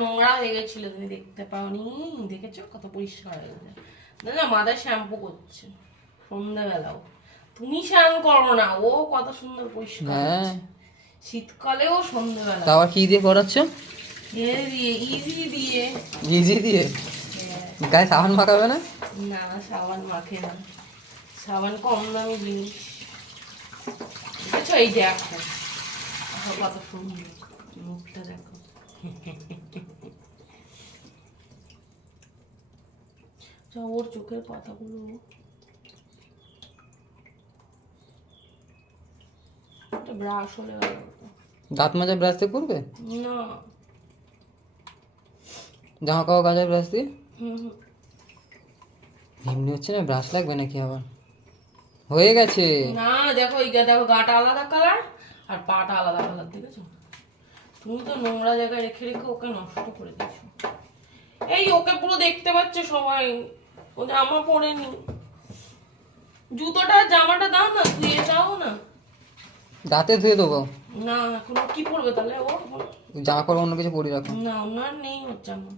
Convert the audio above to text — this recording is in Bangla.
নোংরা হয়ে গেছিল, তুমি দেখতে পাওনি? দেখেছো কত পরিষ্কার হয়ে গেছে। না মাথায় শ্যাম্পু করছে সন্ধ্যাবেলাও। তুমি স্নান করো না, ও কত সুন্দর পরিষ্কার হচ্ছে। শীতকালেও সন্ধ্যাবেলা। আবার কি দিয়ে করাচ্ছ? ইজি দিয়ে। ইজি দিয়ে? গায়ে সাবান মাখাবে না? না সাবান মাখে না, সাবান কম দামি জিনিস। দেখেছো এই দেখো কত সুন্দর মুখটা, দেখো। ওর চোখের পাতাগুলো ব্রাশ হলে দাঁত মাজা ব্রাশ দিয়ে করবে না, জামা কাপড় কাচার ব্রাশ দিয়ে? হুম। এমনি হচ্ছে না, ব্রাশ লাগবে নাকি আবার? হয়ে গেছে না দেখো এইটা, দেখো গাটা আলাদা কালার আর পাটা আলাদা কালার, দেখেছো? তুমি তো নোংরা জায়গায় রেখে রেখে ওকে নষ্ট করে দিয়েছো। এই ওকে পুরো দেখতে পাচ্ছে সবাই, ও জামা পরেনি। জুতোটা জামাটা দাও না, ধুয়ে দাও না। দাঁতে ধুয়ে দেবো না এখন কি পরবে তাহলে ও? জামা কাপড় অন্য কিছু পরি রাখো। না ওনার নেই ওর জামা।